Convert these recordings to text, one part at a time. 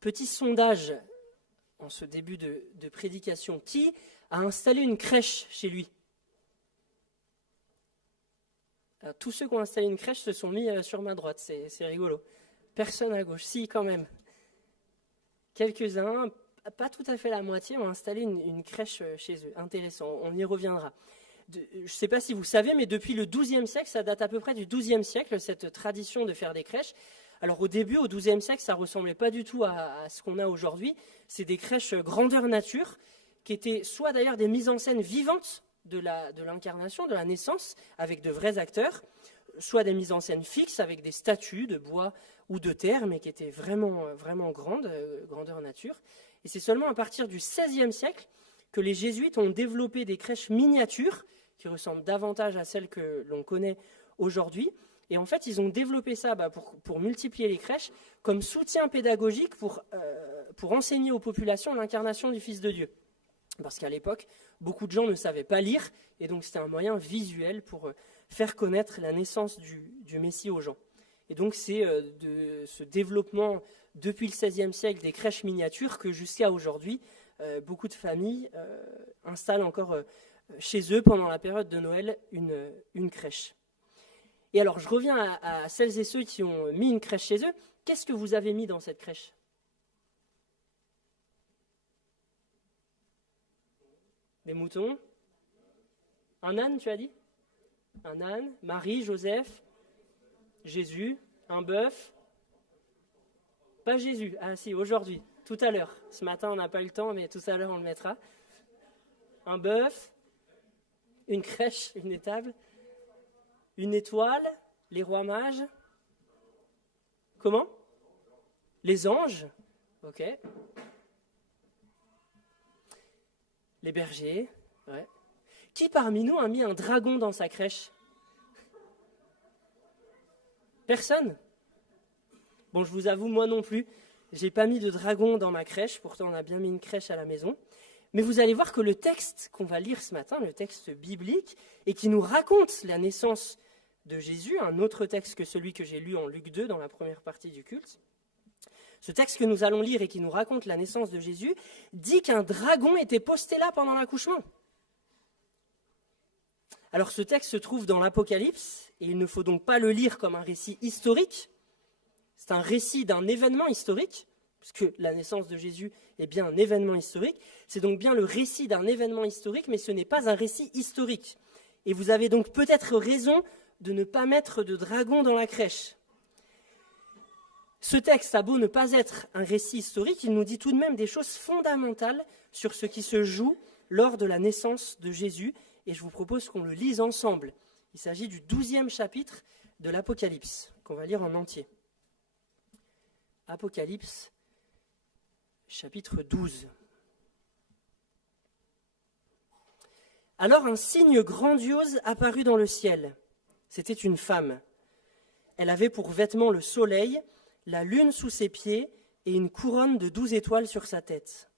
Petit sondage en ce début de prédication. Qui a installé une crèche chez lui? Alors, tous ceux qui ont installé une crèche se sont mis sur ma droite, c'est rigolo. Personne à gauche, si quand même. Quelques-uns, pas tout à fait la moitié, ont installé une crèche chez eux. Intéressant, on y reviendra. Je ne sais pas si vous savez, mais depuis le XIIe siècle, ça date à peu près du XIIe siècle, cette tradition de faire des crèches. Alors au début, au XIIe siècle, ça ne ressemblait pas du tout à ce qu'on a aujourd'hui. C'est des crèches grandeur nature, qui étaient soit d'ailleurs des mises en scène vivantes de l'incarnation, de la naissance, avec de vrais acteurs, soit des mises en scène fixes avec des statues de bois ou de terre, mais qui étaient vraiment, vraiment grandes, grandeur nature. Et c'est seulement à partir du XVIe siècle que les jésuites ont développé des crèches miniatures, qui ressemblent davantage à celles que l'on connaît aujourd'hui. Et en fait, ils ont développé ça pour multiplier les crèches comme soutien pédagogique pour enseigner aux populations l'incarnation du Fils de Dieu. Parce qu'à l'époque, beaucoup de gens ne savaient pas lire, et donc c'était un moyen visuel pour faire connaître la naissance du Messie aux gens. Et donc c'est de ce développement depuis le XVIe siècle des crèches miniatures que jusqu'à aujourd'hui, beaucoup de familles installent encore chez eux pendant la période de Noël une crèche. Et alors je reviens à celles et ceux qui ont mis une crèche chez eux. Qu'est-ce que vous avez mis dans cette crèche ? Des moutons ? Un âne, tu as dit ? Un âne, Marie, Joseph, Jésus, un bœuf. Pas Jésus, ah si, aujourd'hui, tout à l'heure. Ce matin, on n'a pas eu le temps, mais tout à l'heure, on le mettra. Un bœuf, une crèche, une étable, une étoile, les rois mages. Comment ? Les anges, ok. Les bergers, ouais. Qui parmi nous a mis un dragon dans sa crèche ? Personne ? Bon, je vous avoue, moi non plus, j'ai pas mis de dragon dans ma crèche, pourtant on a bien mis une crèche à la maison. Mais vous allez voir que le texte qu'on va lire ce matin, le texte biblique, et qui nous raconte la naissance de Jésus, un autre texte que celui que j'ai lu en Luc 2 dans la première partie du culte, ce texte que nous allons lire et qui nous raconte la naissance de Jésus, dit qu'un dragon était posté là pendant l'accouchement. Alors ce texte se trouve dans l'Apocalypse, et il ne faut donc pas le lire comme un récit historique. C'est un récit d'un événement historique, puisque la naissance de Jésus est bien un événement historique. C'est donc bien le récit d'un événement historique, mais ce n'est pas un récit historique. Et vous avez donc peut-être raison de ne pas mettre de dragon dans la crèche. Ce texte a beau ne pas être un récit historique, il nous dit tout de même des choses fondamentales sur ce qui se joue lors de la naissance de Jésus, et je vous propose qu'on le lise ensemble. Il s'agit du 12e chapitre de l'Apocalypse, qu'on va lire en entier. Apocalypse, chapitre 12. Alors un signe grandiose apparut dans le ciel. C'était une femme. Elle avait pour vêtement le soleil, la lune sous ses pieds et une couronne de 12 étoiles sur sa tête.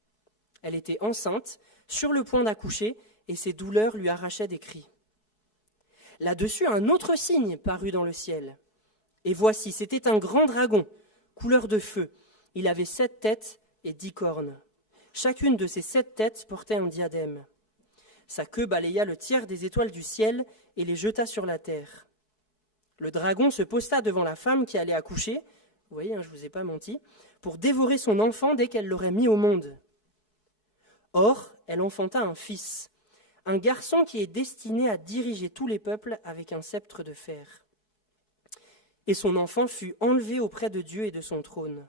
Elle était enceinte, sur le point d'accoucher, et ses douleurs lui arrachaient des cris. Là-dessus, un autre signe parut dans le ciel. Et voici, c'était un grand dragon, couleur de feu. Il avait 7 têtes et 10 cornes. Chacune de ces 7 têtes portait un diadème. Sa queue balaya le tiers des étoiles du ciel et les jeta sur la terre. Le dragon se posta devant la femme qui allait accoucher, vous voyez, je ne vous ai pas menti, pour dévorer son enfant dès qu'elle l'aurait mis au monde. Or, elle enfanta un fils, un garçon qui est destiné à diriger tous les peuples avec un sceptre de fer. Et son enfant fut enlevé auprès de Dieu et de son trône.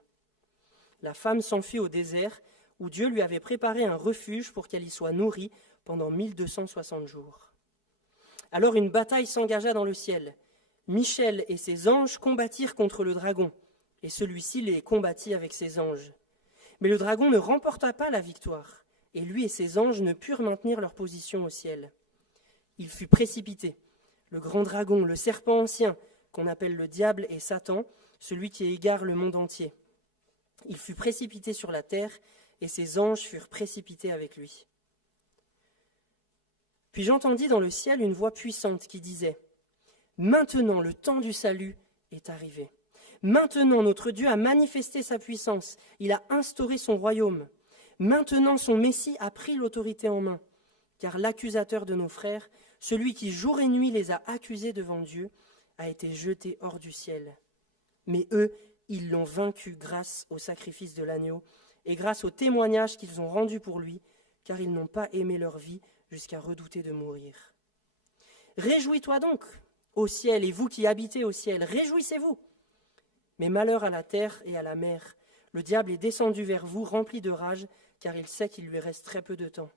La femme s'enfuit au désert, où Dieu lui avait préparé un refuge pour qu'elle y soit nourrie pendant 1260 jours. Alors une bataille s'engagea dans le ciel. Michel et ses anges combattirent contre le dragon, et celui-ci les combattit avec ses anges. Mais le dragon ne remporta pas la victoire, et lui et ses anges ne purent maintenir leur position au ciel. Il fut précipité, le grand dragon, le serpent ancien, qu'on appelle le diable et Satan, celui qui égare le monde entier. Il fut précipité sur la terre, et ses anges furent précipités avec lui. Puis j'entendis dans le ciel une voix puissante qui disait « Maintenant le temps du salut est arrivé. Maintenant, notre Dieu a manifesté sa puissance, il a instauré son royaume. Maintenant, son Messie a pris l'autorité en main, car l'accusateur de nos frères, celui qui jour et nuit les a accusés devant Dieu, a été jeté hors du ciel. Mais eux, ils l'ont vaincu grâce au sacrifice de l'agneau et grâce au témoignage qu'ils ont rendu pour lui, car ils n'ont pas aimé leur vie jusqu'à redouter de mourir. Réjouis-toi donc, ô ciel, et vous qui habitez au ciel, réjouissez-vous. Mais malheur à la terre et à la mer, le diable est descendu vers vous, rempli de rage, car il sait qu'il lui reste très peu de temps.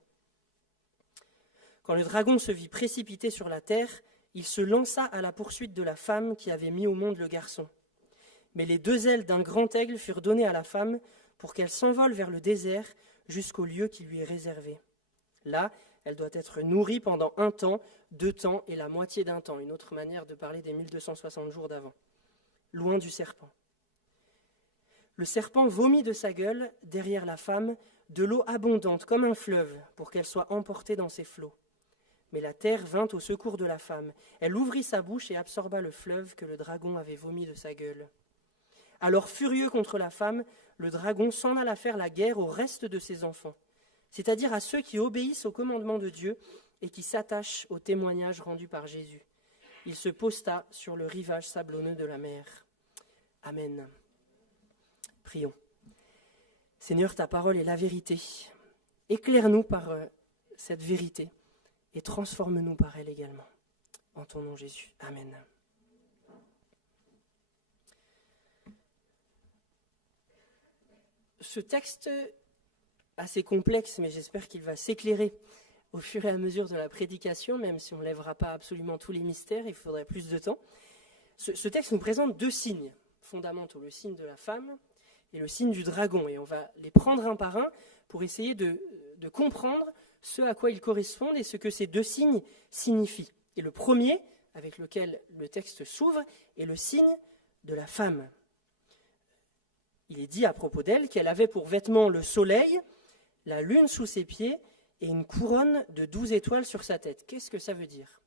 Quand le dragon se vit précipité sur la terre, il se lança à la poursuite de la femme qui avait mis au monde le garçon. Mais les 2 ailes d'un grand aigle furent données à la femme pour qu'elle s'envole vers le désert jusqu'au lieu qui lui est réservé. Là, elle doit être nourrie pendant 1 temps, 2 temps et la moitié d'un temps, une autre manière de parler des 1260 jours d'avant, loin du serpent. Le serpent vomit de sa gueule, derrière la femme, de l'eau abondante comme un fleuve, pour qu'elle soit emportée dans ses flots. Mais la terre vint au secours de la femme. Elle ouvrit sa bouche et absorba le fleuve que le dragon avait vomi de sa gueule. Alors, furieux contre la femme, le dragon s'en alla faire la guerre au reste de ses enfants, c'est-à-dire à ceux qui obéissent au commandement de Dieu et qui s'attachent au témoignage rendu par Jésus. Il se posta sur le rivage sablonneux de la mer. Amen. Prions. Seigneur, ta parole est la vérité. Éclaire-nous par cette vérité et transforme-nous par elle également. En ton nom, Jésus. Amen. Ce texte, assez complexe, mais j'espère qu'il va s'éclairer au fur et à mesure de la prédication, même si on ne lèvera pas absolument tous les mystères, il faudrait plus de temps. Ce texte nous présente 2 signes fondamentaux, le signe de la femme et le signe du dragon. Et on va les prendre un par un pour essayer de comprendre ce à quoi ils correspondent et ce que ces 2 signes signifient. Et le premier, avec lequel le texte s'ouvre, est le signe de la femme. Il est dit à propos d'elle qu'elle avait pour vêtement le soleil, la lune sous ses pieds et une couronne de 12 étoiles sur sa tête. Qu'est-ce que ça veut dire ?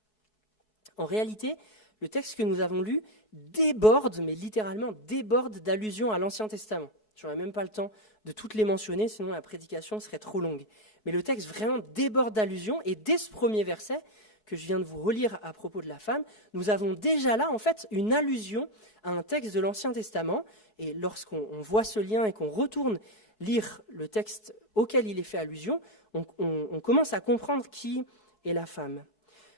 En réalité, le texte que nous avons lu déborde, mais littéralement déborde d'allusions à l'Ancien Testament. Je n'aurai même pas le temps de toutes les mentionner, sinon la prédication serait trop longue. Mais le texte vraiment déborde d'allusions, et dès ce premier verset que je viens de vous relire à propos de la femme, nous avons déjà là en fait une allusion à un texte de l'Ancien Testament, et lorsqu'on voit ce lien et qu'on retourne lire le texte auquel il est fait allusion, on commence à comprendre qui est la femme.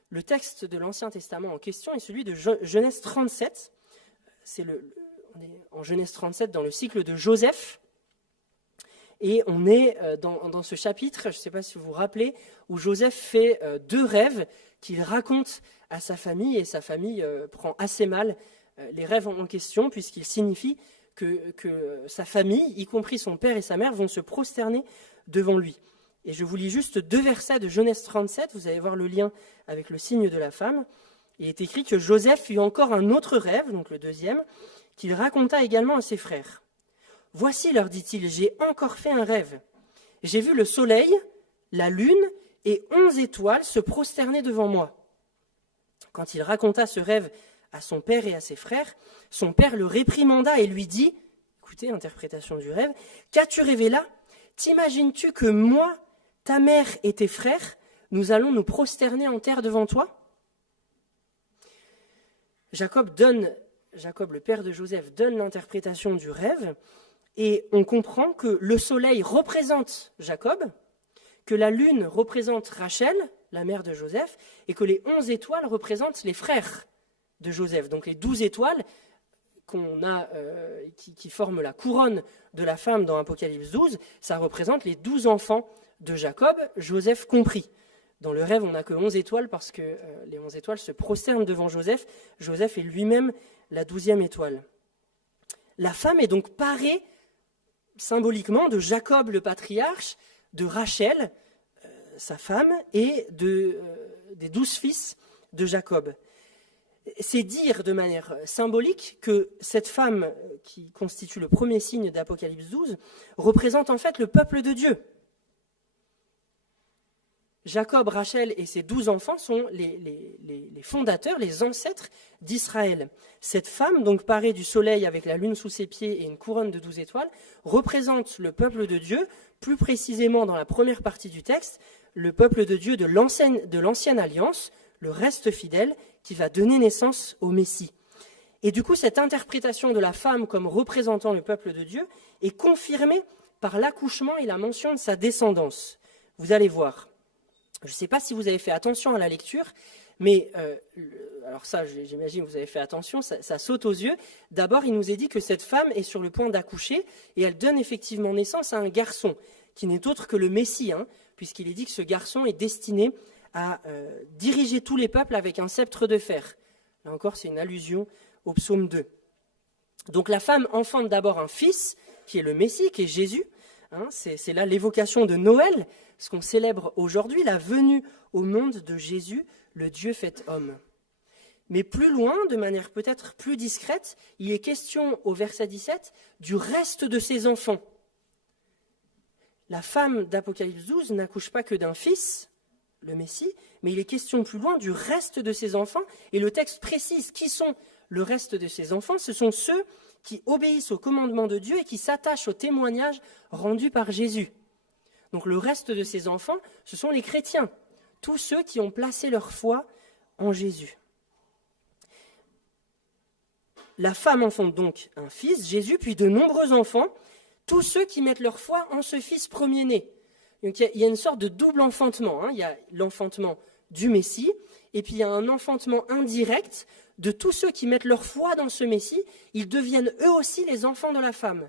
Le texte de l'Ancien Testament en question est celui de Genèse 37. On est en Genèse 37 dans le cycle de Joseph. Et on est dans ce chapitre, je ne sais pas si vous vous rappelez, où Joseph fait 2 rêves qu'il raconte à sa famille, et sa famille prend assez mal les rêves en question, puisqu'ils signifient que sa famille, y compris son père et sa mère, vont se prosterner devant lui. Et je vous lis juste 2 versets de Genèse 37, vous allez voir le lien avec le signe de la femme. Il est écrit que Joseph eut encore un autre rêve, donc le 2e, qu'il raconta également à ses frères. « Voici, leur dit-il, j'ai encore fait un rêve. J'ai vu le soleil, la lune et 11 étoiles se prosterner devant moi. » Quand il raconta ce rêve à son père et à ses frères, son père le réprimanda et lui dit, écoutez, interprétation du rêve, « Qu'as-tu rêvé là ? T'imagines-tu que moi, ta mère et tes frères, nous allons nous prosterner en terre devant toi ?» Jacob, le père de Joseph, donne l'interprétation du rêve, et on comprend que le soleil représente Jacob, que la lune représente Rachel, la mère de Joseph, et que les 11 étoiles représentent les frères de Joseph. Donc les 12 étoiles qui forment la couronne de la femme dans Apocalypse 12, ça représente les 12 enfants de Jacob, Joseph compris. Dans le rêve, on n'a que 11 étoiles parce que les 11 étoiles se prosternent devant Joseph. Joseph est lui-même la 12e étoile. La femme est donc parée symboliquement de Jacob le patriarche, de Rachel, sa femme, et des 12 fils de Jacob. C'est dire de manière symbolique que cette femme, qui constitue le premier signe d'Apocalypse 12, représente en fait le peuple de Dieu. Jacob, Rachel et ses 12 enfants sont les fondateurs, les ancêtres d'Israël. Cette femme, donc parée du soleil avec la lune sous ses pieds et une couronne de 12 étoiles, représente le peuple de Dieu, plus précisément dans la première partie du texte, le peuple de Dieu de l'ancienne alliance, le reste fidèle, qui va donner naissance au Messie. Et du coup, cette interprétation de la femme comme représentant le peuple de Dieu est confirmée par l'accouchement et la mention de sa descendance. Vous allez voir. Je ne sais pas si vous avez fait attention à la lecture, mais alors ça, j'imagine que vous avez fait attention, ça saute aux yeux. D'abord, il nous est dit que cette femme est sur le point d'accoucher et elle donne effectivement naissance à un garçon, qui n'est autre que le Messie, puisqu'il est dit que ce garçon est destiné à diriger tous les peuples avec un sceptre de fer. Là encore, c'est une allusion au psaume 2. Donc la femme enfante d'abord un fils, qui est le Messie, qui est Jésus. C'est là l'évocation de Noël, ce qu'on célèbre aujourd'hui, la venue au monde de Jésus, le Dieu fait homme. Mais plus loin, de manière peut-être plus discrète, il est question au verset 17 du reste de ses enfants. La femme d'Apocalypse 12 n'accouche pas que d'un fils, le Messie, mais il est question plus loin du reste de ses enfants, et le texte précise qui sont le reste de ses enfants. Ce sont ceux qui obéissent au commandement de Dieu et qui s'attachent au témoignage rendu par Jésus. Donc le reste de ses enfants, ce sont les chrétiens, tous ceux qui ont placé leur foi en Jésus. La femme enfante donc un fils, Jésus, puis de nombreux enfants, tous ceux qui mettent leur foi en ce fils premier-né. Donc il y a une sorte de double enfantement. Il y a l'enfantement du Messie, et puis il y a un enfantement indirect de tous ceux qui mettent leur foi dans ce Messie. Ils deviennent eux aussi les enfants de la femme,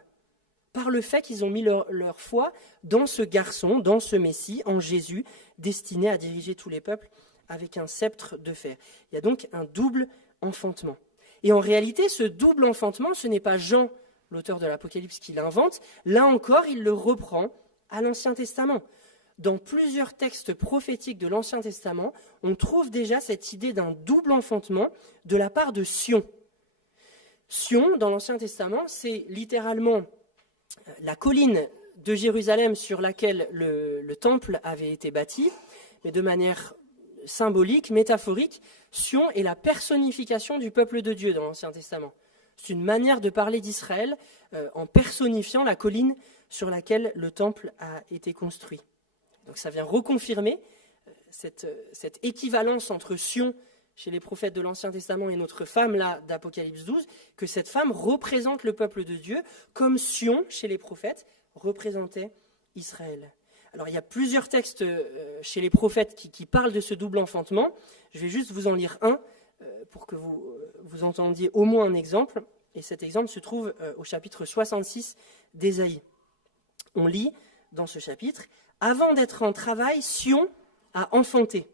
par le fait qu'ils ont mis leur foi dans ce garçon, dans ce Messie, en Jésus, destiné à diriger tous les peuples avec un sceptre de fer. Il y a donc un double enfantement. Et en réalité, ce double enfantement, ce n'est pas Jean, l'auteur de l'Apocalypse, qui l'invente. Là encore, il le reprend à l'Ancien Testament. Dans plusieurs textes prophétiques de l'Ancien Testament, on trouve déjà cette idée d'un double enfantement de la part de Sion. Sion, dans l'Ancien Testament, c'est littéralement la colline de Jérusalem sur laquelle le temple avait été bâti, mais de manière symbolique, métaphorique, Sion est la personnification du peuple de Dieu dans l'Ancien Testament. C'est une manière de parler d'Israël en personnifiant la colline sur laquelle le temple a été construit. Donc ça vient reconfirmer cette équivalence entre Sion chez les prophètes de l'Ancien Testament et notre femme là d'Apocalypse 12, que cette femme représente le peuple de Dieu, comme Sion chez les prophètes représentait Israël. Alors il y a plusieurs textes chez les prophètes qui parlent de ce double enfantement. Je vais juste vous en lire un pour que vous entendiez au moins un exemple. Et cet exemple se trouve au chapitre 66 d'Ésaïe. On lit dans ce chapitre « Avant d'être en travail, Sion a enfanté.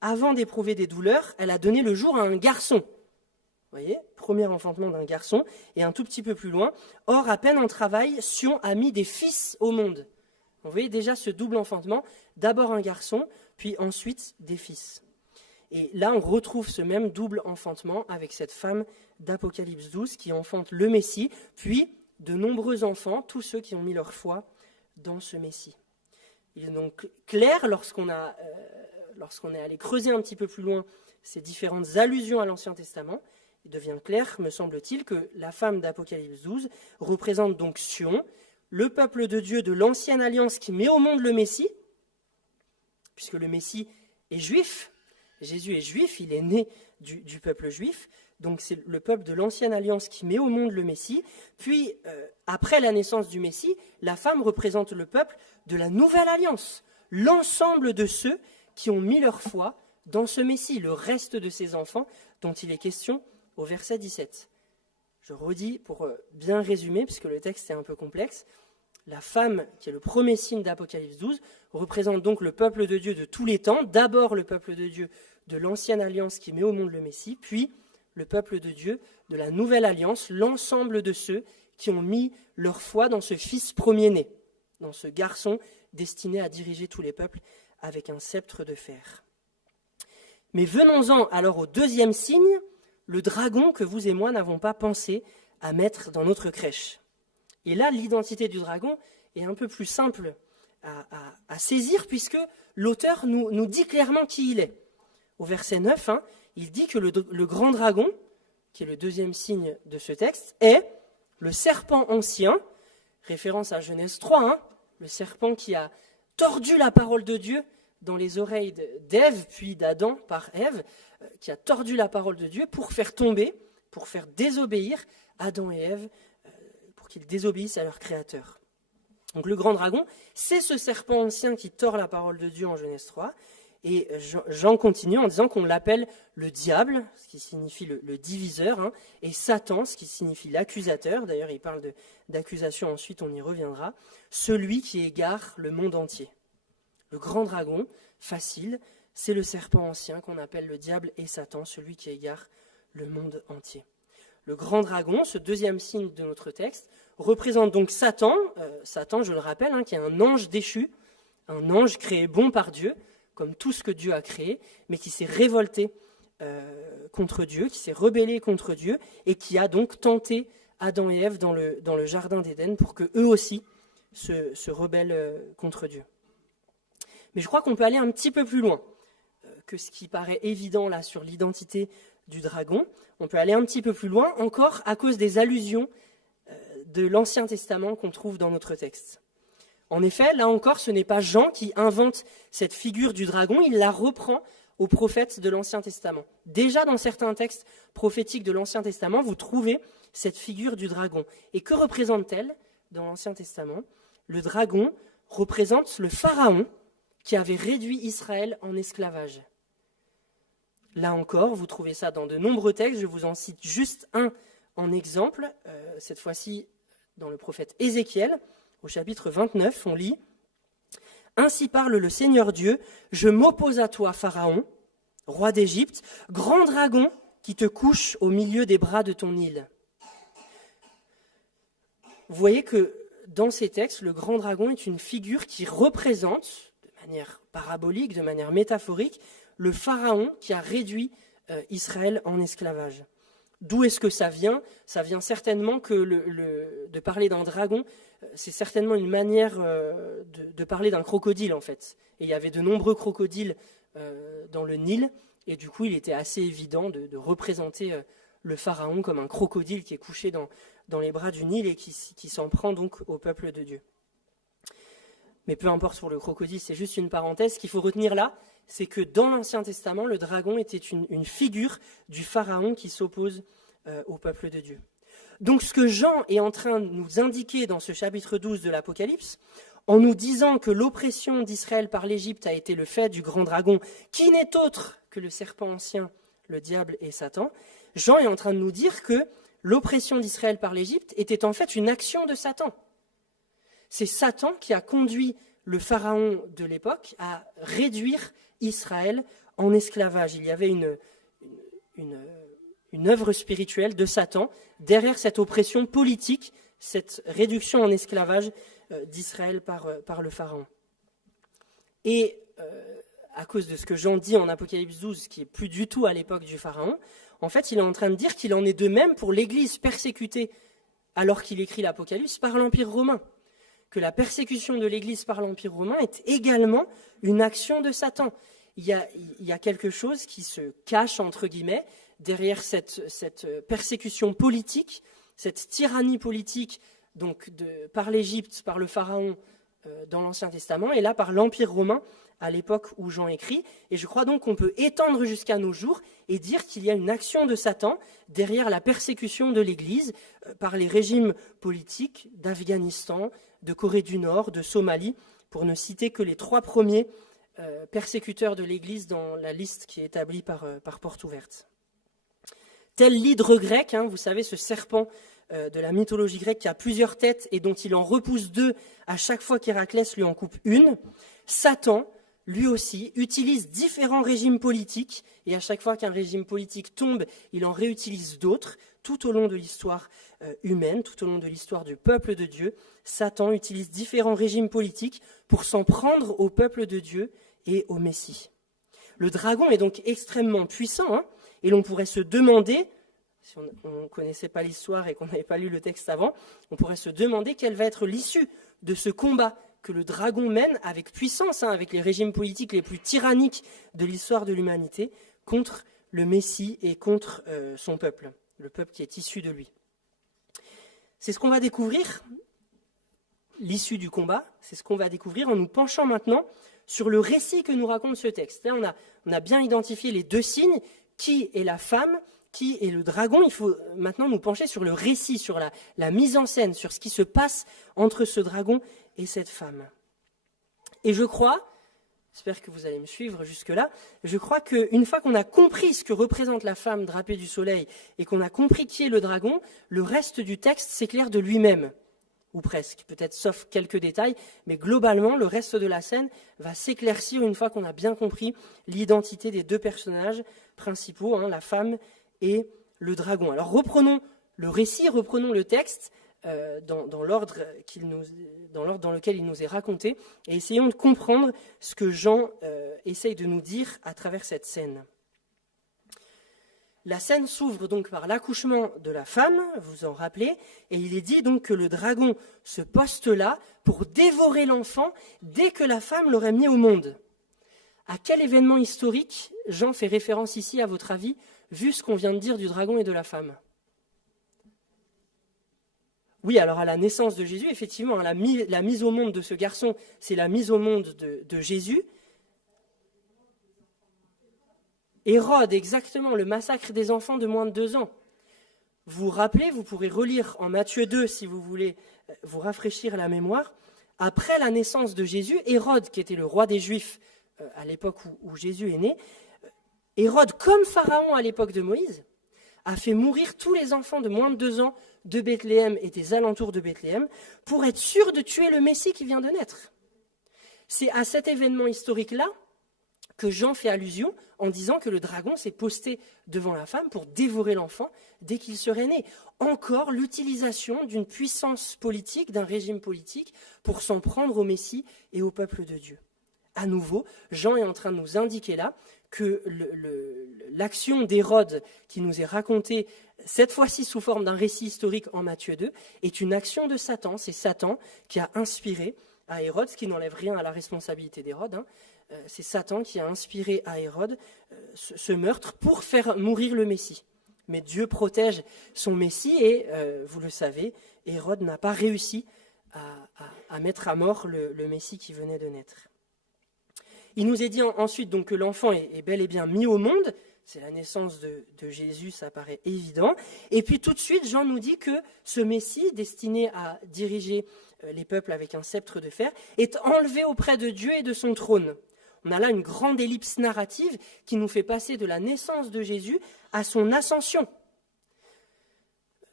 Avant d'éprouver des douleurs, elle a donné le jour à un garçon. » Vous voyez, premier enfantement d'un garçon. Et un tout petit peu plus loin, « Or, à peine en travail, Sion a mis des fils au monde. » Vous voyez déjà ce double enfantement, d'abord un garçon, puis ensuite des fils. Et là, on retrouve ce même double enfantement avec cette femme d'Apocalypse 12 qui enfante le Messie, puis de nombreux enfants, tous ceux qui ont mis leur foi dans ce Messie. Il est donc clair, lorsqu'on est allé creuser un petit peu plus loin ces différentes allusions à l'Ancien Testament, il devient clair, me semble-t-il, que la femme d'Apocalypse 12 représente donc Sion, le peuple de Dieu de l'ancienne alliance qui met au monde le Messie, puisque le Messie est juif, Jésus est juif, il est né du peuple juif, donc c'est le peuple de l'ancienne alliance qui met au monde le Messie. Puis, après la naissance du Messie, la femme représente le peuple de la nouvelle alliance, l'ensemble de ceux qui ont mis leur foi dans ce Messie, le reste de ses enfants dont il est question au verset 17. Je redis pour bien résumer, puisque le texte est un peu complexe. La femme, qui est le premier signe d'Apocalypse 12, représente donc le peuple de Dieu de tous les temps. D'abord le peuple de Dieu de l'ancienne alliance qui met au monde le Messie, puis le peuple de Dieu de la nouvelle alliance, l'ensemble de ceux qui ont mis leur foi dans ce fils premier-né, dans ce garçon destiné à diriger tous les peuples avec un sceptre de fer. Mais venons-en alors au deuxième signe, le dragon que vous et moi n'avons pas pensé à mettre dans notre crèche. Et là, l'identité du dragon est un peu plus simple à saisir, puisque l'auteur nous dit clairement qui il est. Au verset 9, il dit que le grand dragon, qui est le deuxième signe de ce texte, est le serpent ancien, référence à Genèse 3, le serpent qui a tordu la parole de Dieu dans les oreilles d'Ève, puis d'Adam par Ève, qui a tordu la parole de Dieu pour faire tomber, pour faire désobéir Adam et Ève, pour qu'ils désobéissent à leur Créateur. Donc le grand dragon, c'est ce serpent ancien qui tord la parole de Dieu en Genèse 3, et Jean continue en disant qu'on l'appelle le diable, ce qui signifie le diviseur, et Satan, ce qui signifie l'accusateur. D'ailleurs, il parle d'accusation, ensuite on y reviendra. Celui qui égare le monde entier. Le grand dragon, facile, c'est le serpent ancien qu'on appelle le diable et Satan, celui qui égare le monde entier. Le grand dragon, ce deuxième signe de notre texte, représente donc Satan, Satan, je le rappelle, qui est un ange déchu, un ange créé bon par Dieu, comme tout ce que Dieu a créé, mais qui s'est révolté contre Dieu, qui s'est rebellé contre Dieu, et qui a donc tenté Adam et Ève dans le jardin d'Éden pour qu'eux aussi se rebellent contre Dieu. Mais je crois qu'on peut aller un petit peu plus loin que ce qui paraît évident là sur l'identité du dragon. On peut aller un petit peu plus loin encore à cause des allusions de l'Ancien Testament qu'on trouve dans notre texte. En effet, là encore, ce n'est pas Jean qui invente cette figure du dragon, il la reprend aux prophètes de l'Ancien Testament. Déjà dans certains textes prophétiques de l'Ancien Testament, vous trouvez cette figure du dragon. Et que représente-t-elle dans l'Ancien Testament ? Le dragon représente le pharaon qui avait réduit Israël en esclavage. Là encore, vous trouvez ça dans de nombreux textes, je vous en cite juste un en exemple, cette fois-ci dans le prophète Ézéchiel. Au chapitre 29, on lit « Ainsi parle le Seigneur Dieu, je m'oppose à toi, Pharaon, roi d'Égypte, grand dragon qui te couche au milieu des bras de ton île. » Vous voyez que dans ces textes, le grand dragon est une figure qui représente, de manière parabolique, de manière métaphorique, le Pharaon qui a réduit Israël en esclavage. D'où est-ce que ça vient ? Ça vient certainement que de parler d'un dragon, c'est certainement une manière de parler d'un crocodile en fait. Et il y avait de nombreux crocodiles dans le Nil, et du coup il était assez évident de représenter le pharaon comme un crocodile qui est couché dans les bras du Nil et qui s'en prend donc au peuple de Dieu. Mais peu importe pour le crocodile, c'est juste une parenthèse. Ce qu'il faut retenir là, c'est que dans l'Ancien Testament, le dragon était une figure du pharaon qui s'oppose au peuple de Dieu. Donc ce que Jean est en train de nous indiquer dans ce chapitre 12 de l'Apocalypse, en nous disant que l'oppression d'Israël par l'Égypte a été le fait du grand dragon, qui n'est autre que le serpent ancien, le diable et Satan, Jean est en train de nous dire que l'oppression d'Israël par l'Égypte était en fait une action de Satan. C'est Satan qui a conduit le pharaon de l'époque à réduire Israël en esclavage. Il y avait une œuvre spirituelle de Satan derrière cette oppression politique, cette réduction en esclavage d'Israël par le pharaon. Et à cause de ce que Jean dit en Apocalypse 12, qui n'est plus du tout à l'époque du pharaon, en fait, il est en train de dire qu'il en est de même pour l'Église persécutée, alors qu'il écrit l'Apocalypse, par l'Empire romain. Que la persécution de l'Église par l'Empire romain est également une action de Satan. Il y a quelque chose qui se cache, entre guillemets, derrière cette persécution politique, cette tyrannie politique donc par l'Égypte, par le pharaon dans l'Ancien Testament, et là par l'Empire romain à l'époque où Jean écrit. Et je crois donc qu'on peut étendre jusqu'à nos jours et dire qu'il y a une action de Satan derrière la persécution de l'Église par les régimes politiques d'Afghanistan, de Corée du Nord, de Somalie, pour ne citer que les 3 premiers persécuteurs de l'Église dans la liste qui est établie par Porte Ouverte. Tel l'hydre grec, vous savez, ce serpent de la mythologie grecque qui a plusieurs têtes et dont il en repousse 2 à chaque fois qu'Héraclès lui en coupe une, Satan, lui aussi, utilise différents régimes politiques et à chaque fois qu'un régime politique tombe, il en réutilise d'autres. Tout au long de l'histoire humaine, tout au long de l'histoire du peuple de Dieu, Satan utilise différents régimes politiques pour s'en prendre au peuple de Dieu et au Messie. Le dragon est donc extrêmement puissant, et l'on pourrait se demander, si on ne connaissait pas l'histoire et qu'on n'avait pas lu le texte avant, on pourrait se demander quelle va être l'issue de ce combat que le dragon mène avec puissance, avec les régimes politiques les plus tyranniques de l'histoire de l'humanité, contre le Messie et contre son peuple, le peuple qui est issu de lui. C'est ce qu'on va découvrir, l'issue du combat, c'est ce qu'on va découvrir en nous penchant maintenant sur le récit que nous raconte ce texte. Là, on a bien identifié les deux signes, qui est la femme, qui est le dragon. Il faut maintenant nous pencher sur le récit, sur la mise en scène, sur ce qui se passe entre ce dragon et cette femme. Et je crois, j'espère que vous allez me suivre jusque-là, je crois qu'une fois qu'on a compris ce que représente la femme drapée du soleil et qu'on a compris qui est le dragon, le reste du texte s'éclaire de lui-même, ou presque, peut-être sauf quelques détails, mais globalement, le reste de la scène va s'éclaircir une fois qu'on a bien compris l'identité des deux personnages principaux, la femme et le dragon. Alors reprenons le récit, reprenons le texte dans l'ordre dans lequel il nous est raconté, et essayons de comprendre ce que Jean essaye de nous dire à travers cette scène. La scène s'ouvre donc par l'accouchement de la femme, vous en rappelez, et il est dit donc que le dragon se poste là pour dévorer l'enfant dès que la femme l'aurait mis au monde. À quel événement historique Jean fait référence ici, à votre avis, vu ce qu'on vient de dire du dragon et de la femme ? Oui, alors à la naissance de Jésus, effectivement, la mise au monde de ce garçon, c'est la mise au monde de Jésus. Hérode, exactement, le massacre des enfants de moins de 2 ans. Vous vous rappelez, vous pourrez relire en Matthieu 2 si vous voulez vous rafraîchir la mémoire. Après la naissance de Jésus, Hérode, qui était le roi des Juifs à l'époque où Jésus est né, Hérode, comme Pharaon à l'époque de Moïse, a fait mourir tous les enfants de moins de 2 ans de Bethléem et des alentours de Bethléem pour être sûr de tuer le Messie qui vient de naître. C'est à cet événement historique-là que Jean fait allusion en disant que le dragon s'est posté devant la femme pour dévorer l'enfant dès qu'il serait né. Encore l'utilisation d'une puissance politique, d'un régime politique, pour s'en prendre au Messie et au peuple de Dieu. À nouveau, Jean est en train de nous indiquer là que l'action d'Hérode qui nous est racontée, cette fois-ci sous forme d'un récit historique en Matthieu 2, est une action de Satan. C'est Satan qui a inspiré à Hérode, ce qui n'enlève rien à la responsabilité d'Hérode, c'est Satan qui a inspiré à Hérode ce meurtre pour faire mourir le Messie. Mais Dieu protège son Messie et, vous le savez, Hérode n'a pas réussi à mettre à mort le Messie qui venait de naître. Il nous est dit ensuite donc que l'enfant est bel et bien mis au monde. C'est la naissance de Jésus, ça paraît évident. Et puis tout de suite, Jean nous dit que ce Messie, destiné à diriger les peuples avec un sceptre de fer, est enlevé auprès de Dieu et de son trône. On a là une grande ellipse narrative qui nous fait passer de la naissance de Jésus à son ascension.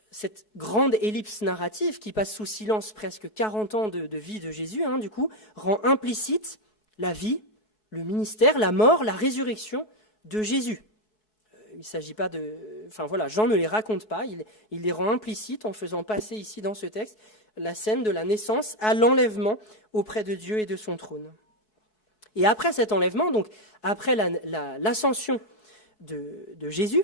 Cette grande ellipse narrative qui passe sous silence presque 40 ans de vie de Jésus, du coup, rend implicite la vie, le ministère, la mort, la résurrection de Jésus. Il ne s'agit pas de... Jean ne les raconte pas, il les rend implicites en faisant passer ici dans ce texte la scène de la naissance à l'enlèvement auprès de Dieu et de son trône. Et après cet enlèvement, donc après l'ascension de Jésus,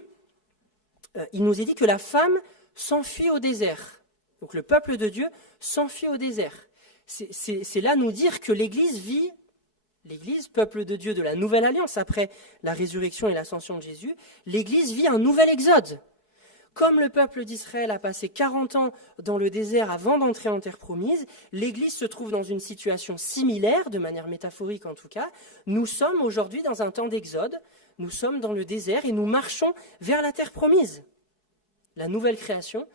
il nous est dit que la femme s'enfuit au désert. Donc le peuple de Dieu s'enfuit au désert. C'est là nous dire que l'Église, peuple de Dieu de la Nouvelle Alliance, après la résurrection et l'ascension de Jésus, l'Église vit un nouvel exode. Comme le peuple d'Israël a passé 40 ans dans le désert avant d'entrer en terre promise, l'Église se trouve dans une situation similaire, de manière métaphorique en tout cas. Nous sommes aujourd'hui dans un temps d'exode, nous sommes dans le désert et nous marchons vers la terre promise. La nouvelle création,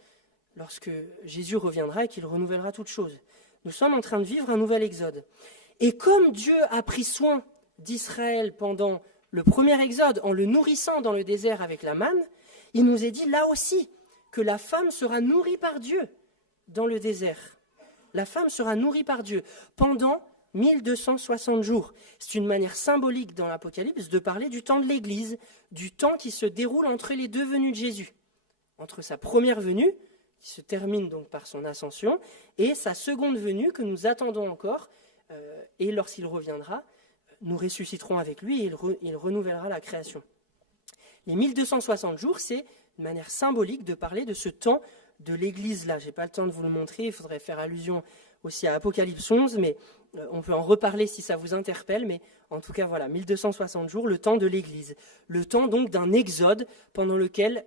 lorsque Jésus reviendra et qu'il renouvellera toutes choses. Nous sommes en train de vivre un nouvel exode. Et comme Dieu a pris soin d'Israël pendant le premier exode, en le nourrissant dans le désert avec la manne, il nous est dit là aussi que la femme sera nourrie par Dieu dans le désert. La femme sera nourrie par Dieu pendant 1260 jours. C'est une manière symbolique dans l'Apocalypse de parler du temps de l'Église, du temps qui se déroule entre les deux venues de Jésus. Entre sa première venue, qui se termine donc par son ascension, et sa seconde venue que nous attendons encore, et lorsqu'il reviendra, nous ressusciterons avec lui et il renouvellera la création. Les 1260 jours, c'est une manière symbolique de parler de ce temps de l'Église, là, je n'ai pas le temps de vous le montrer, il faudrait faire allusion aussi à Apocalypse 11, mais on peut en reparler si ça vous interpelle, mais en tout cas, voilà, 1260 jours, le temps de l'Église. Le temps donc d'un exode pendant lequel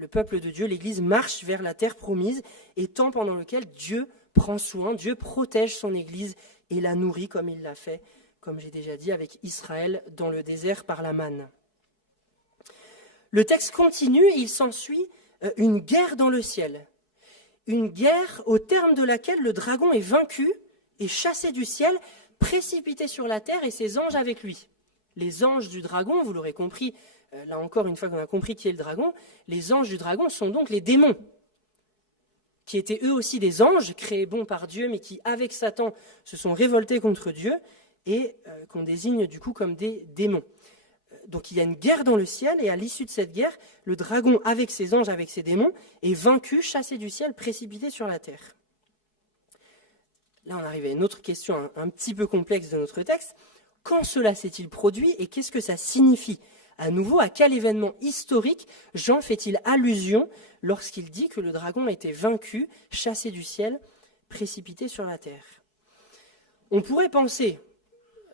le peuple de Dieu, l'Église, marche vers la terre promise, et temps pendant lequel Dieu prend soin, Dieu protège son Église et la nourrit comme il l'a fait, comme j'ai déjà dit, avec Israël dans le désert par la manne. Le texte continue et il s'ensuit une guerre dans le ciel. Une guerre au terme de laquelle le dragon est vaincu et chassé du ciel, précipité sur la terre et ses anges avec lui. Les anges du dragon, vous l'aurez compris, là encore une fois qu'on a compris qui est le dragon, les anges du dragon sont donc les démons, qui étaient eux aussi des anges créés bons par Dieu, mais qui, avec Satan, se sont révoltés contre Dieu et qu'on désigne du coup comme des démons. Donc il y a une guerre dans le ciel, et à l'issue de cette guerre, le dragon, avec ses anges, avec ses démons, est vaincu, chassé du ciel, précipité sur la terre. Là, on arrive à une autre question un petit peu complexe de notre texte. Quand cela s'est-il produit et qu'est-ce que ça signifie ? À nouveau, à quel événement historique Jean fait-il allusion lorsqu'il dit que le dragon a été vaincu, chassé du ciel, précipité sur la terre ? On pourrait penser,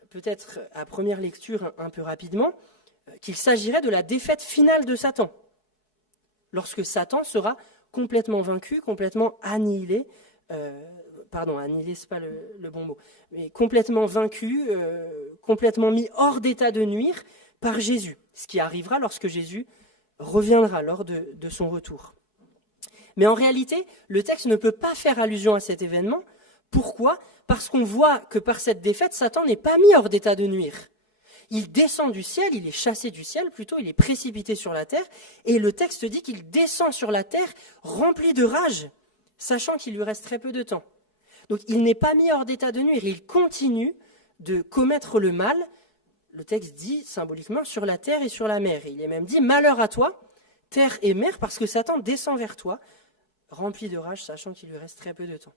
peut-être à première lecture un peu rapidement, qu'il s'agirait de la défaite finale de Satan, lorsque Satan sera complètement vaincu, complètement annihilé, annihilé, c'est pas le bon mot, mais complètement vaincu, complètement mis hors d'état de nuire par Jésus, ce qui arrivera lorsque Jésus reviendra lors de son retour. Mais en réalité, le texte ne peut pas faire allusion à cet événement. Pourquoi ? Parce qu'on voit que par cette défaite, Satan n'est pas mis hors d'état de nuire. Il descend du ciel, il est chassé du ciel plutôt, il est précipité sur la terre, et le texte dit qu'il descend sur la terre rempli de rage, sachant qu'il lui reste très peu de temps. Donc il n'est pas mis hors d'état de nuire, il continue de commettre le mal, le texte dit symboliquement, sur la terre et sur la mer. Et il est même dit, malheur à toi, terre et mer, parce que Satan descend vers toi, rempli de rage, sachant qu'il lui reste très peu de temps.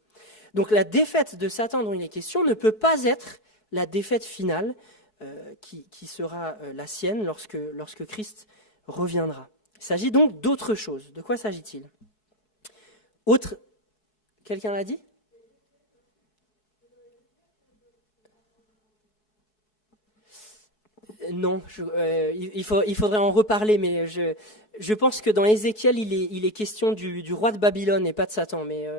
Donc la défaite de Satan dont il est question ne peut pas être la défaite finale qui sera la sienne lorsque Christ reviendra. Il s'agit donc d'autre chose. De quoi s'agit-il ? Quelqu'un l'a dit ? Non, il faudrait en reparler, mais je pense que dans Ézéchiel, il est question du roi de Babylone et pas de Satan, mais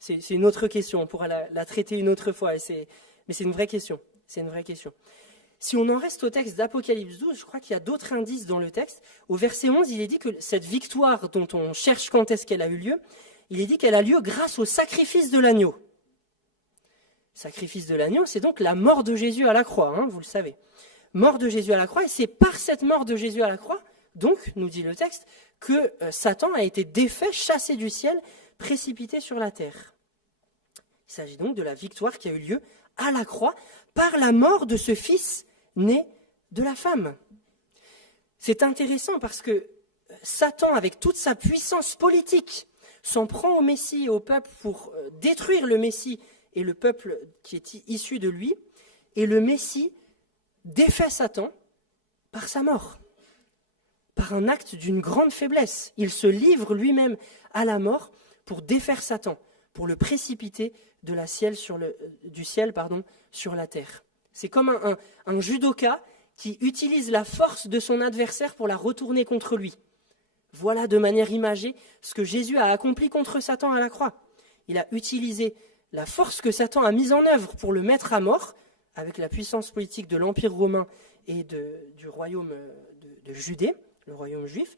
c'est une autre question, on pourra la traiter une autre fois, mais c'est une vraie question, Si on en reste au texte d'Apocalypse 12, je crois qu'il y a d'autres indices dans le texte. Au verset 11, il est dit que cette victoire dont on cherche quand est-ce qu'elle a eu lieu, il est dit qu'elle a lieu grâce au sacrifice de l'agneau. Sacrifice de l'agneau, c'est donc la mort de Jésus à la croix, vous le savez. Mort de Jésus à la croix, et c'est par cette mort de Jésus à la croix, donc, nous dit le texte, que Satan a été défait, chassé du ciel, précipité sur la terre. Il s'agit donc de la victoire qui a eu lieu à la croix par la mort de ce fils né de la femme. C'est intéressant parce que Satan, avec toute sa puissance politique, s'en prend au Messie et au peuple pour détruire le Messie et le peuple qui est issu de lui, et le Messie défait Satan par sa mort, par un acte d'une grande faiblesse. Il se livre lui-même à la mort pour défaire Satan, pour le précipiter du ciel sur la terre. C'est comme un judoka qui utilise la force de son adversaire pour la retourner contre lui. Voilà de manière imagée ce que Jésus a accompli contre Satan à la croix. Il a utilisé la force que Satan a mise en œuvre pour le mettre à mort, avec la puissance politique de l'Empire romain et du royaume de Judée, le royaume juif,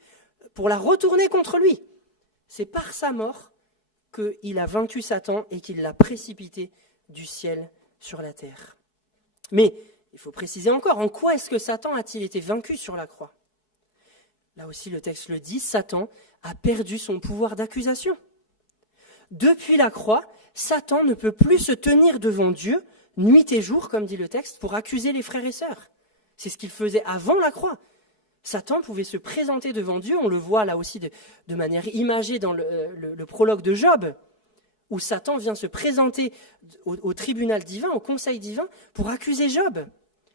pour la retourner contre lui. C'est par sa mort qu'il a vaincu Satan et qu'il l'a précipité du ciel sur la terre. Mais il faut préciser encore, en quoi est-ce que Satan a-t-il été vaincu sur la croix ? Là aussi, le texte le dit, Satan a perdu son pouvoir d'accusation. Depuis la croix, Satan ne peut plus se tenir devant Dieu, nuit et jour, comme dit le texte, pour accuser les frères et sœurs. C'est ce qu'il faisait avant la croix. Satan pouvait se présenter devant Dieu, on le voit là aussi de manière imagée dans le prologue de Job, où Satan vient se présenter au tribunal divin, au conseil divin, pour accuser Job.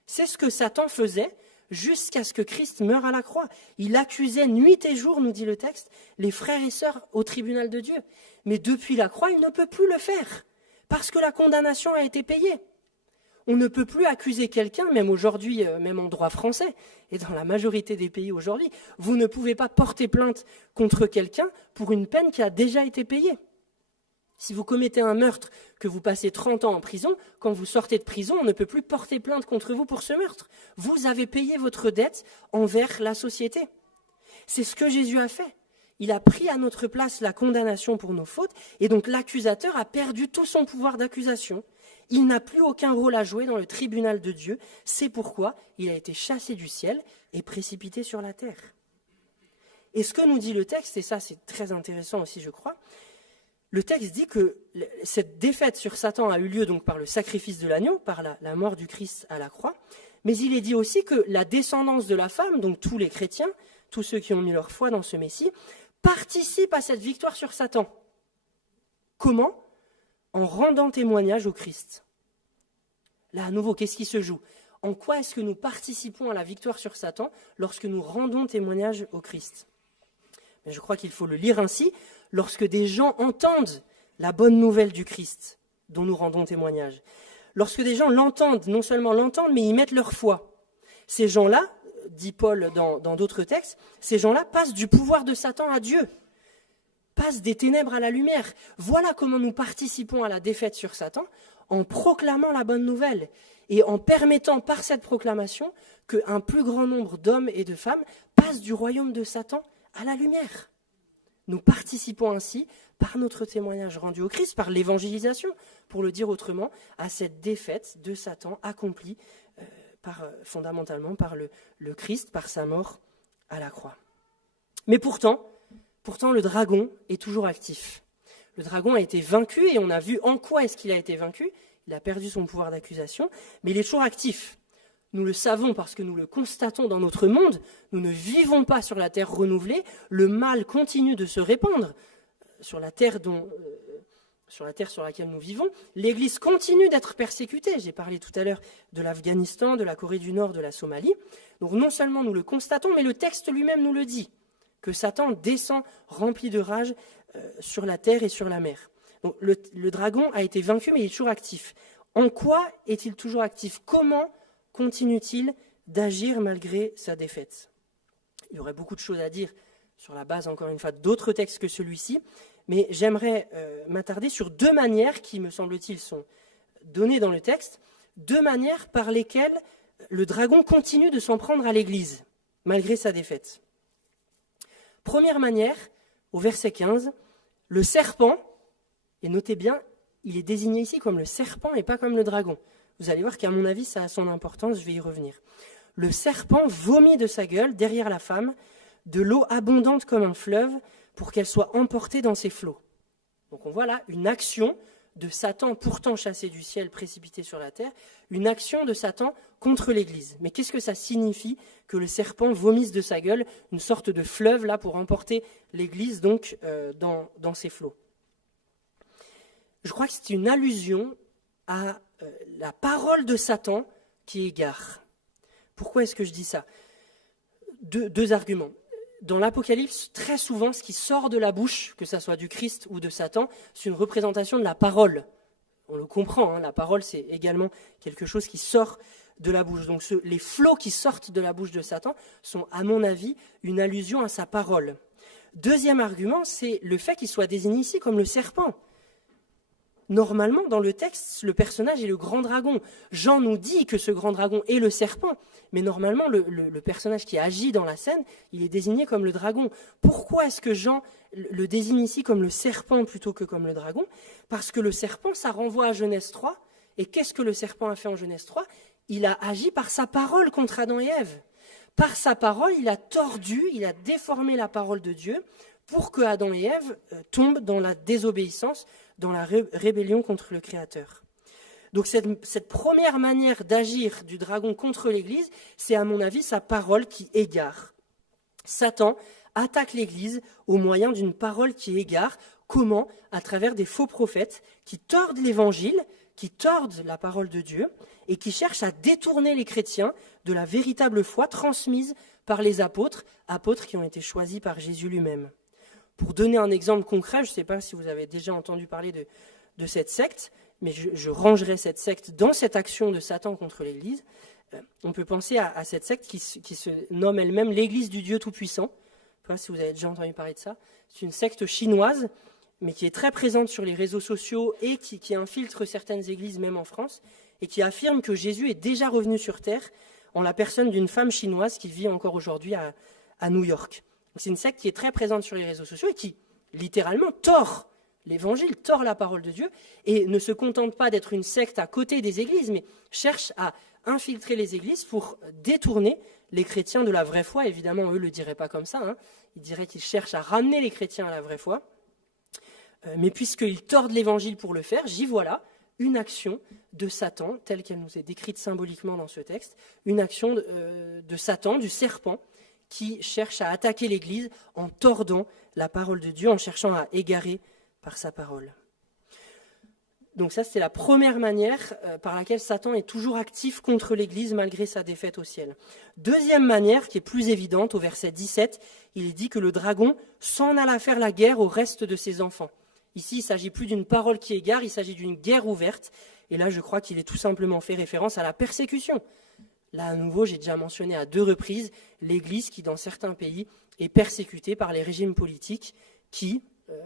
C'est ce que Satan faisait jusqu'à ce que Christ meure à la croix. Il accusait nuit et jour, nous dit le texte, les frères et sœurs au tribunal de Dieu. Mais depuis la croix, il ne peut plus le faire, parce que la condamnation a été payée. On ne peut plus accuser quelqu'un, même aujourd'hui, même en droit français, et dans la majorité des pays aujourd'hui, vous ne pouvez pas porter plainte contre quelqu'un pour une peine qui a déjà été payée. Si vous commettez un meurtre, que vous passez 30 ans en prison, quand vous sortez de prison, on ne peut plus porter plainte contre vous pour ce meurtre. Vous avez payé votre dette envers la société. C'est ce que Jésus a fait. Il a pris à notre place la condamnation pour nos fautes, et donc l'accusateur a perdu tout son pouvoir d'accusation. Il n'a plus aucun rôle à jouer dans le tribunal de Dieu. C'est pourquoi il a été chassé du ciel et précipité sur la terre. Et ce que nous dit le texte, et ça c'est très intéressant aussi je crois, le texte dit que cette défaite sur Satan a eu lieu donc par le sacrifice de l'agneau, par la mort du Christ à la croix, mais il est dit aussi que la descendance de la femme, donc tous les chrétiens, tous ceux qui ont mis leur foi dans ce Messie, participent à cette victoire sur Satan. Comment ? En rendant témoignage au Christ. Là, à nouveau, qu'est-ce qui se joue ? En quoi est-ce que nous participons à la victoire sur Satan lorsque nous rendons témoignage au Christ ? Mais je crois qu'il faut le lire ainsi, lorsque des gens entendent la bonne nouvelle du Christ dont nous rendons témoignage. Lorsque des gens l'entendent, non seulement l'entendent, mais y mettent leur foi. Ces gens-là, dit Paul dans d'autres textes, ces gens-là passent du pouvoir de Satan à Dieu, passent des ténèbres à la lumière. Voilà comment nous participons à la défaite sur Satan, en proclamant la bonne nouvelle et en permettant par cette proclamation qu'un plus grand nombre d'hommes et de femmes passent du royaume de Satan à la lumière. Nous participons ainsi, par notre témoignage rendu au Christ, par l'évangélisation, pour le dire autrement, à cette défaite de Satan accomplie fondamentalement par le Christ, par sa mort à la croix. Mais pourtant, le dragon est toujours actif. Le dragon a été vaincu et on a vu en quoi est-ce qu'il a été vaincu. Il a perdu son pouvoir d'accusation, mais il est toujours actif. Nous le savons parce que nous le constatons dans notre monde. Nous ne vivons pas sur la terre renouvelée. Le mal continue de se répandre sur la terre sur laquelle nous vivons. L'Église continue d'être persécutée. J'ai parlé tout à l'heure de l'Afghanistan, de la Corée du Nord, de la Somalie. Donc non seulement nous le constatons, mais le texte lui-même nous le dit, que Satan descend rempli de rage sur la terre et sur la mer. Donc le dragon a été vaincu, mais il est toujours actif. En quoi est-il toujours actif ? Comment continue-t-il d'agir malgré sa défaite ? Il y aurait beaucoup de choses à dire sur la base, encore une fois, d'autres textes que celui-ci, mais j'aimerais m'attarder sur deux manières qui, me semble-t-il, sont données dans le texte, deux manières par lesquelles le dragon continue de s'en prendre à l'Église, malgré sa défaite. Première manière, au verset 15, le serpent, et notez bien, il est désigné ici comme le serpent et pas comme le dragon. Vous allez voir qu'à mon avis, ça a son importance, je vais y revenir. Le serpent vomit de sa gueule, derrière la femme, de l'eau abondante comme un fleuve, pour qu'elle soit emportée dans ses flots. Donc on voit là une action de Satan, pourtant chassé du ciel, précipité sur la terre, une action de Satan contre l'Église. Mais qu'est-ce que ça signifie que le serpent vomisse de sa gueule une sorte de fleuve là pour emporter l'Église donc dans ses flots ? Je crois que c'est une allusion à la parole de Satan qui égare. Pourquoi est-ce que je dis ça ? Deux arguments. Dans l'Apocalypse, très souvent, ce qui sort de la bouche, que ce soit du Christ ou de Satan, c'est une représentation de la parole. On le comprend, la parole, c'est également quelque chose qui sort de la bouche. Donc les flots qui sortent de la bouche de Satan sont, à mon avis, une allusion à sa parole. Deuxième argument, c'est le fait qu'il soit désigné ici comme le serpent. Normalement, dans le texte, le personnage est le grand dragon. Jean nous dit que ce grand dragon est le serpent, mais normalement, le personnage qui agit dans la scène, il est désigné comme le dragon. Pourquoi est-ce que Jean le désigne ici comme le serpent plutôt que comme le dragon ? Parce que le serpent, ça renvoie à Genèse 3. Et qu'est-ce que le serpent a fait en Genèse 3 ? Il a agi par sa parole contre Adam et Ève. Par sa parole, il a tordu, il a déformé la parole de Dieu pour que Adam et Ève tombent dans la désobéissance, dans la rébellion contre le Créateur. Donc cette première manière d'agir du dragon contre l'Église, c'est à mon avis sa parole qui égare. Satan attaque l'Église au moyen d'une parole qui égare. Comment ? À travers des faux prophètes qui tordent l'Évangile, qui tordent la parole de Dieu et qui cherchent à détourner les chrétiens de la véritable foi transmise par les apôtres qui ont été choisis par Jésus lui-même. Pour donner un exemple concret, je ne sais pas si vous avez déjà entendu parler de cette secte, mais je rangerai cette secte dans cette action de Satan contre l'Église. On peut penser à cette secte qui se nomme elle-même l'Église du Dieu Tout-Puissant. Je ne sais pas si vous avez déjà entendu parler de ça. C'est une secte chinoise, mais qui est très présente sur les réseaux sociaux et qui infiltre certaines églises, même en France, et qui affirme que Jésus est déjà revenu sur terre en la personne d'une femme chinoise qui vit encore aujourd'hui à New York. Donc c'est une secte qui est très présente sur les réseaux sociaux et qui, littéralement, tord l'évangile, tord la parole de Dieu, et ne se contente pas d'être une secte à côté des églises, mais cherche à infiltrer les églises pour détourner les chrétiens de la vraie foi. Évidemment, eux ne le diraient pas comme ça, hein. Ils diraient qu'ils cherchent à ramener les chrétiens à la vraie foi. Mais puisqu'ils tordent l'évangile pour le faire, j'y vois là une action de Satan, telle qu'elle nous est décrite symboliquement dans ce texte, une action de Satan, du serpent, qui cherche à attaquer l'Église en tordant la parole de Dieu, en cherchant à égarer par sa parole. Donc ça, c'est la première manière par laquelle Satan est toujours actif contre l'Église malgré sa défaite au ciel. Deuxième manière, qui est plus évidente, au verset 17, il dit que le dragon s'en alla faire la guerre au reste de ses enfants. Ici, il ne s'agit plus d'une parole qui égare, il s'agit d'une guerre ouverte. Et là, je crois qu'il est tout simplement fait référence à la persécution. Là, à nouveau, j'ai déjà mentionné à 2 reprises l'Église qui, dans certains pays, est persécutée par les régimes politiques qui,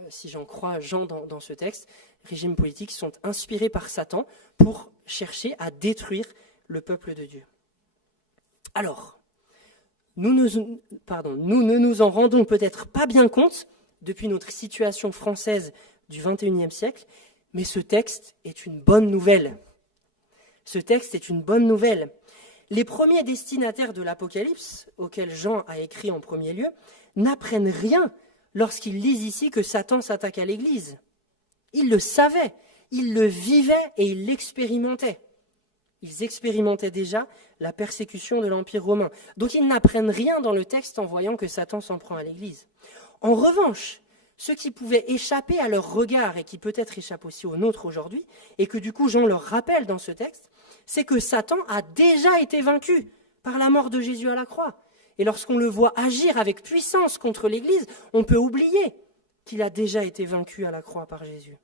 si j'en crois Jean dans ce texte, régimes politiques sont inspirés par Satan pour chercher à détruire le peuple de Dieu. Alors, nous ne nous en rendons peut-être pas bien compte depuis notre situation française du XXIe siècle, mais ce texte est une bonne nouvelle. Ce texte est une bonne nouvelle. Les premiers destinataires de l'Apocalypse, auxquels Jean a écrit en premier lieu, n'apprennent rien lorsqu'ils lisent ici que Satan s'attaque à l'Église. Ils le savaient, ils le vivaient et ils l'expérimentaient. Ils expérimentaient déjà la persécution de l'Empire romain. Donc ils n'apprennent rien dans le texte en voyant que Satan s'en prend à l'Église. En revanche, ce qui pouvait échapper à leur regard et qui peut-être échappe aussi au nôtre aujourd'hui, et que du coup Jean leur rappelle dans ce texte, c'est que Satan a déjà été vaincu par la mort de Jésus à la croix. Et lorsqu'on le voit agir avec puissance contre l'Église, on peut oublier qu'il a déjà été vaincu à la croix par Jésus.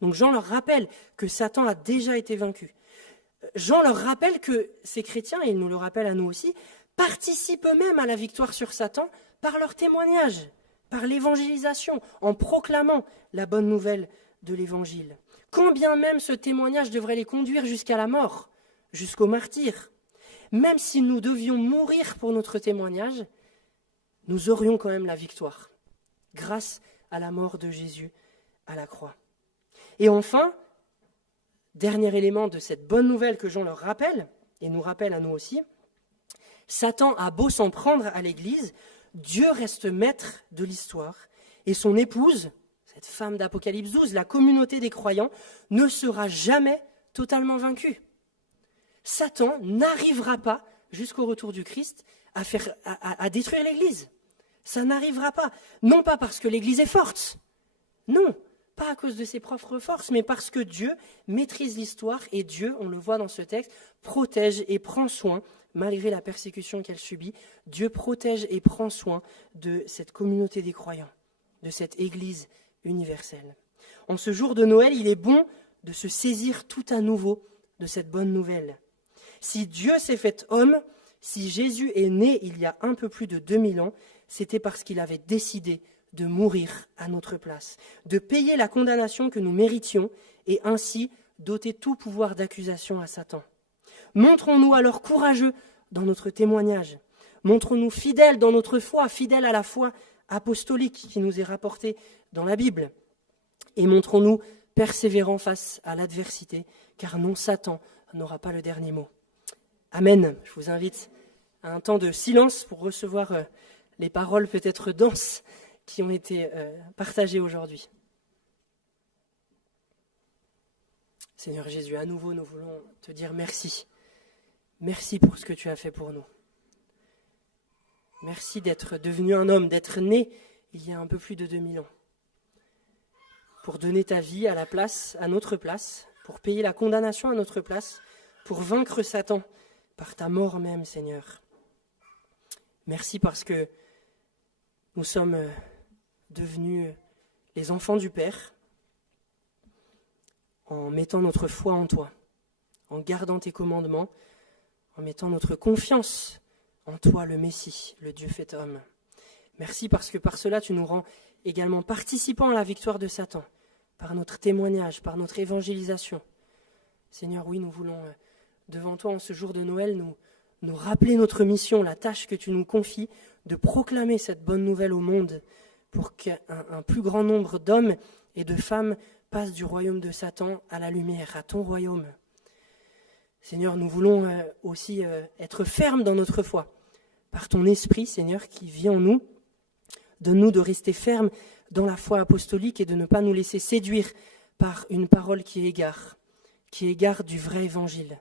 Donc Jean leur rappelle que Satan a déjà été vaincu. Jean leur rappelle que ces chrétiens, et il nous le rappelle à nous aussi, participent eux-mêmes à la victoire sur Satan par leur témoignage, par l'évangélisation, en proclamant la bonne nouvelle de l'Évangile. Quand bien même ce témoignage devrait les conduire jusqu'à la mort, jusqu'au martyre, même si nous devions mourir pour notre témoignage, nous aurions quand même la victoire, grâce à la mort de Jésus à la croix. Et enfin, dernier élément de cette bonne nouvelle que Jean leur rappelle, et nous rappelle à nous aussi, Satan a beau s'en prendre à l'Église, Dieu reste maître de l'histoire, et son épouse, cette femme d'Apocalypse 12, la communauté des croyants, ne sera jamais totalement vaincue. Satan n'arrivera pas, jusqu'au retour du Christ, à détruire l'Église. Ça n'arrivera pas. Non pas parce que l'Église est forte. Non, pas à cause de ses propres forces, mais parce que Dieu maîtrise l'histoire et Dieu, on le voit dans ce texte, protège et prend soin, malgré la persécution qu'elle subit, Dieu protège et prend soin de cette communauté des croyants, de cette Église universelle. En ce jour de Noël, il est bon de se saisir tout à nouveau de cette bonne nouvelle. Si Dieu s'est fait homme, si Jésus est né il y a un peu plus de 2000 ans, c'était parce qu'il avait décidé de mourir à notre place, de payer la condamnation que nous méritions et ainsi d'ôter tout pouvoir d'accusation à Satan. Montrons-nous alors courageux dans notre témoignage. Montrons-nous fidèles dans notre foi, fidèles à la foi apostolique qui nous est rapportée dans la Bible. Et montrons-nous persévérants face à l'adversité, car non, Satan n'aura pas le dernier mot. Amen. Je vous invite à un temps de silence pour recevoir les paroles peut-être denses qui ont été partagées aujourd'hui. Seigneur Jésus, à nouveau, nous voulons te dire merci. Merci pour ce que tu as fait pour nous. Merci d'être devenu un homme, d'être né il y a un peu plus de 2000 ans. Pour donner ta vie à notre place, pour payer la condamnation à notre place, pour vaincre Satan par ta mort même, Seigneur. Merci parce que nous sommes devenus les enfants du Père en mettant notre foi en toi, en gardant tes commandements, en mettant notre confiance en toi, le Messie, le Dieu fait homme. Merci parce que par cela, tu nous rends également participants à la victoire de Satan, par notre témoignage, par notre évangélisation. Seigneur, oui, nous voulons, devant toi, en ce jour de Noël, nous rappeler notre mission, la tâche que tu nous confies, de proclamer cette bonne nouvelle au monde, pour qu'un plus grand nombre d'hommes et de femmes passent du royaume de Satan à la lumière, à ton royaume. Seigneur, nous voulons aussi être fermes dans notre foi, par ton esprit, Seigneur, qui vit en nous. Donne-nous de rester fermes dans la foi apostolique et de ne pas nous laisser séduire par une parole qui égare du vrai évangile,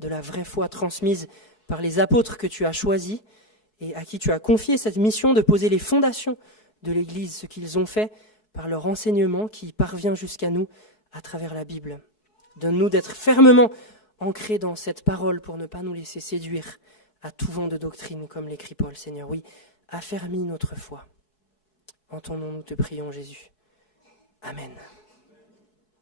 de la vraie foi transmise par les apôtres que tu as choisis et à qui tu as confié cette mission de poser les fondations de l'Église, ce qu'ils ont fait par leur enseignement qui parvient jusqu'à nous à travers la Bible. Donne-nous d'être fermement ancrés dans cette parole pour ne pas nous laisser séduire à tout vent de doctrine, comme l'écrit Paul, Seigneur. Oui, affermis notre foi. En ton nom, nous te prions, Jésus. Amen.